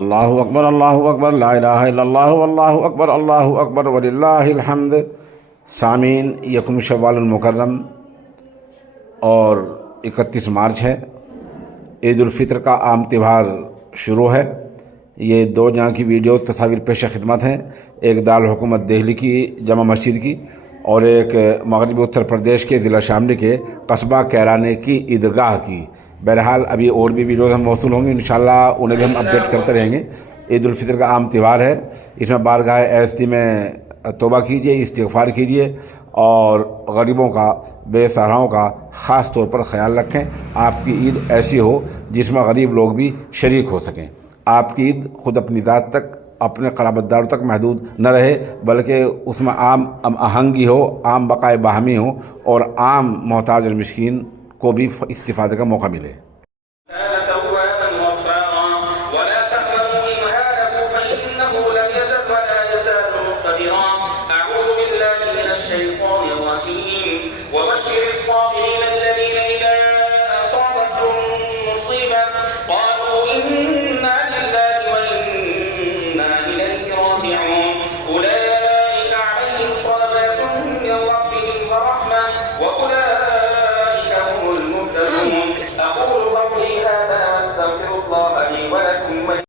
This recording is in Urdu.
اللہ اکبر لا الہ الا اللہ واللہ اکبر اللہ اکبر وللہ الحمد۔ سامعین، یکم شوال المکرم اور 31 مارچ ہے، عید الفطر کا عام تہوار شروع ہے۔ یہ دو جہاں کی ویڈیو تصاویر پیش خدمت ہیں، ایک دارالحکومت دہلی کی جامع مسجد کی اور ایک مغربی اتر پردیش کے ضلع شاملی کے قصبہ کیرانے کی عیدگاہ کی۔ بہرحال ابھی اور بھی ویڈیوز ہم موصول ہوں گے، انشاءاللہ انہیں بھی ہم اپڈیٹ کرتے رہیں گے۔ عید الفطر کا عام تہوار ہے، اس میں بارگاہ ایسٹی میں توبہ کیجیے، استغفار کیجیے اور غریبوں کا، بے سہاراؤں کا خاص طور پر خیال رکھیں۔ آپ کی عید ایسی ہو جس میں غریب لوگ بھی شریک ہو سکیں۔ آپ کی عید خود اپنی ذات تک، اپنے قرابت داروں تک محدود نہ رہے، بلکہ اس میں عام آہنگی ہو، عام بقائے باہمی ہو اور عام محتاج اور مسکین کو بھی استفادے کا موقع ملے۔ أعوذ بالله من الشيطان الرجيم